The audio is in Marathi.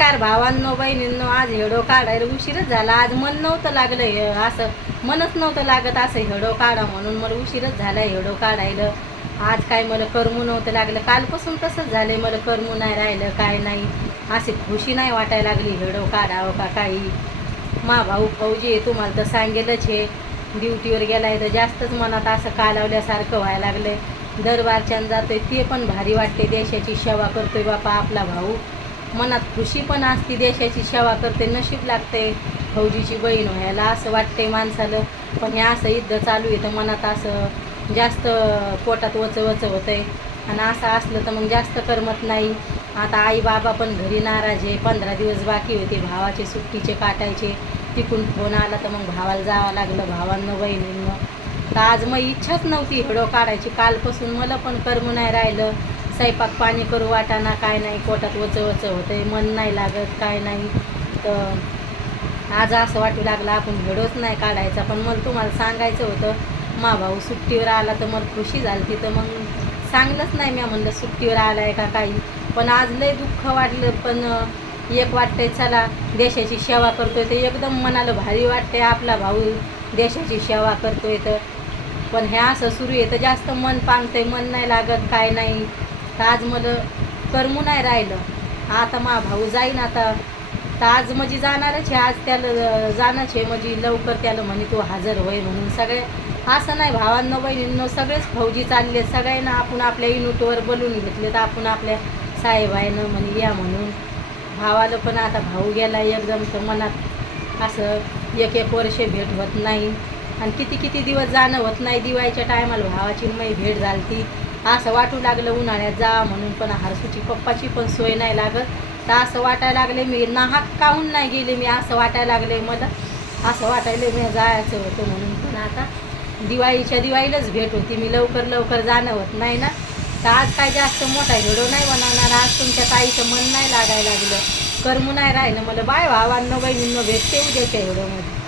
नमस्कार भावांनो बहिणींनो आज हेडो काढायला उशीरच झाला. आज मन नव्हतं लागलं हे असं मनच नव्हतं लागत असं हेडो काढा म्हणून मला उशीरच झाला हेडो काढायला. आज काय मला करमू नव्हतं लागलं. कालपासून तसंच आहे मला करमू नाही राहिलं काय नाही. अशी खुशी नाही वाटायला लागली हेडो काढावं का काही? मा भाऊ फौजी तुम्हाला तर सांगेलच हे. ड्युटीवर गेलाय तर जास्तच मनात असं कालावल्यासारखं व्हायला लागलंय. दरबारच्यानं जातोय ते पण भारी वाटते देशाची सेवा करतोय बापा आपला भाऊ. मनात खुशी पण असते देशाची सेवा करते नशीब लागते. फौजीची बहीण व्हायला असं वाटते माणसाला. पण हे असं युद्ध चालू आहे तर मनात असं जास्त पोटात वच वच होतंय. आणि असं असलं तर मग जास्त करमत नाही. आता आई बाबा पण घरी नाराज आहे. पंधरा दिवस बाकी होते भावाचे सुट्टीचे काटायचे. तिकून फोन आला तर मग भावाला जावं लागलं भावांना बहिणींना. तर आज मग इच्छाच नव्हती हडो काढायची. कालपासून मला पण कर्म नाही राहिलं. स्वयंपाक पाणी करू वाटाना काय नाही पोटात वच वच होतंय मन नाही लागत काय नाही. तर आज असं वाटू लागलं आपण हेडोच नाही काढायचा. पण मला तुम्हाला सांगायचं होतं मा भाऊ सुट्टीवर आला तर मला खुशी झाली तर मग सांगलंच नाही मी म्हणलं सुट्टीवर आला आहे का काही. पण आज लय दुःख वाटलं पण एक वाटतंय चला देशाची सेवा करतोय. तर एकदम मनाला भारी वाटते आपला भाऊ देशाची सेवा करतोय. तर पण हे असं सुरू आहे तर जास्त मन पांगतंय मन नाही लागत काय नाही. तर आज मला करमू नाही राहिलं? आता मा भाऊ जाईन आता. तर आज म्हणजे जाणारच आहे आज त्याला जाणंच आहे म्हणजे लवकर त्याला म्हणे तू हजर होय म्हणून सगळे असं नाही भावांना बहिणींनो सगळेच फौजी चालले. सगळ्यांना आपण आपल्या युनिटवर बोलून घेतले तर आपण आपल्या साहेबाईनं म्हणे या म्हणून. भावाला पण आता भाऊ गेला एकदम तर मनात असं एक एक वर्ष भेट होत नाही. आणि किती किती दिवस जाणं होत नाही. दिवाळीच्या टायमाला भावाची मै भेट झाली ती असं वाटू लागलं उन्हाळ्यात जा म्हणून पण हरसूची पप्पाची पण सोय नाही लागत. तर असं वाटायला लागले मी नाहक काहून नाही गेले मी? असं वाटायला लागले मला. असं वाटायला मी जायचं होतं म्हणून पण आता दिवाळीच्या दिवाळीलाच भेट होती. मी लवकर लवकर जाणं होत नाही ना. तर आज काय जास्त मोठा व्हिडिओ नाही बनवणार आज तुमच्या ताईचं मन नाही लागायला लागलं. करमू नाही राहिलं. मला बाय भावांनो बहिणींनो भेटते उद्याच्या व्हिडिओमध्ये